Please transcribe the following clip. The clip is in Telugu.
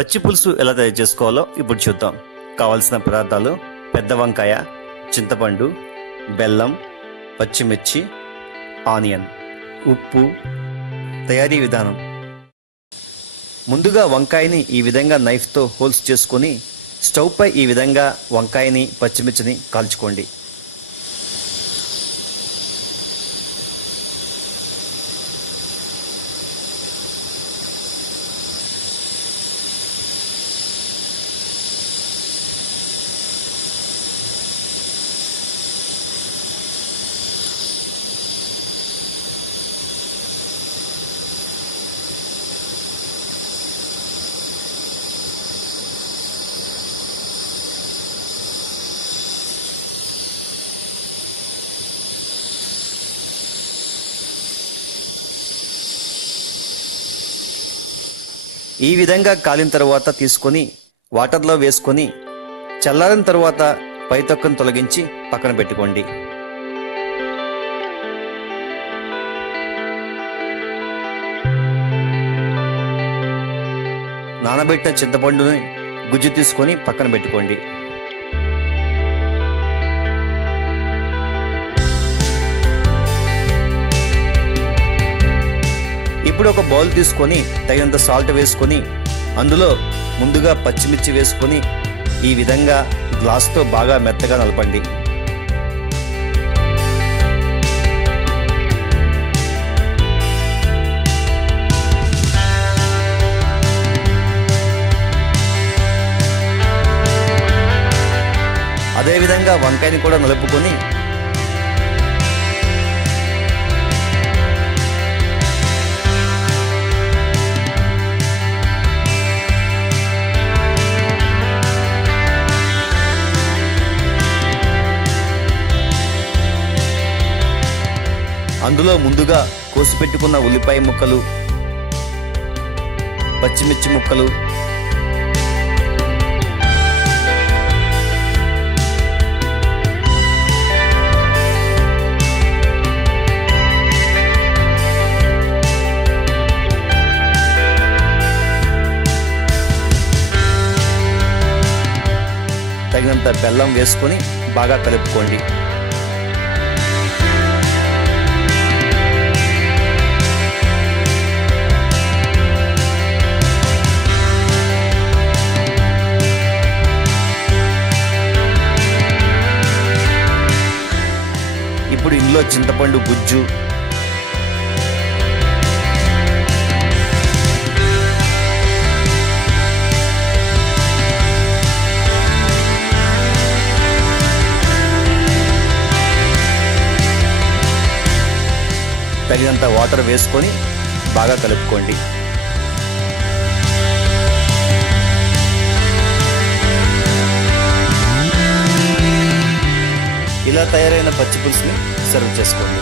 పచ్చి పులుసు ఎలా తయారు చేసుకోవాలో ఇప్పుడు చూద్దాం. కావాల్సిన పదార్థాలు: పెద్ద వంకాయ, చింతపండు, బెల్లం, పచ్చిమిర్చి, ఆనియన్, ఉప్పు. తయారీ విధానం: ముందుగా వంకాయని ఈ విధంగా నైఫ్తో హోల్స్ చేసుకొని స్టవ్ పై ఈ విధంగా వంకాయని పచ్చిమిర్చిని కాల్చుకోండి. ఈ విధంగా కాలిన తర్వాత తీసుకొని వాటర్లో వేసుకొని చల్లారిన తర్వాత పై తొక్కను తొలగించి పక్కన పెట్టుకోండి. నానబెట్టిన చింతపండుని గుజ్జు తీసుకొని పక్కన పెట్టుకోండి. ఇప్పుడు ఒక బౌల్ తీసుకొని తగినంత సాల్ట్ వేసుకొని అందులో ముందుగా పచ్చిమిర్చి వేసుకొని ఈ విధంగా గ్లాస్తో బాగా మెత్తగా నలపండి. అదేవిధంగా వంకాయని కూడా నలుపుకొని అందులో ముందుగా కోసిపెట్టుకున్న ఉల్లిపాయ ముక్కలు, పచ్చిమిర్చి ముక్కలు, తగినంత బెల్లం వేసుకొని బాగా కలుపుకోండి. ఇప్పుడు ఇందులో చింతపండు గుజ్జు, తగినంత వాటర్ వేసుకొని బాగా కలుపుకోండి. ఇలా తయారైన పచ్చి పులుసుని సర్వ్ చేసుకోండి.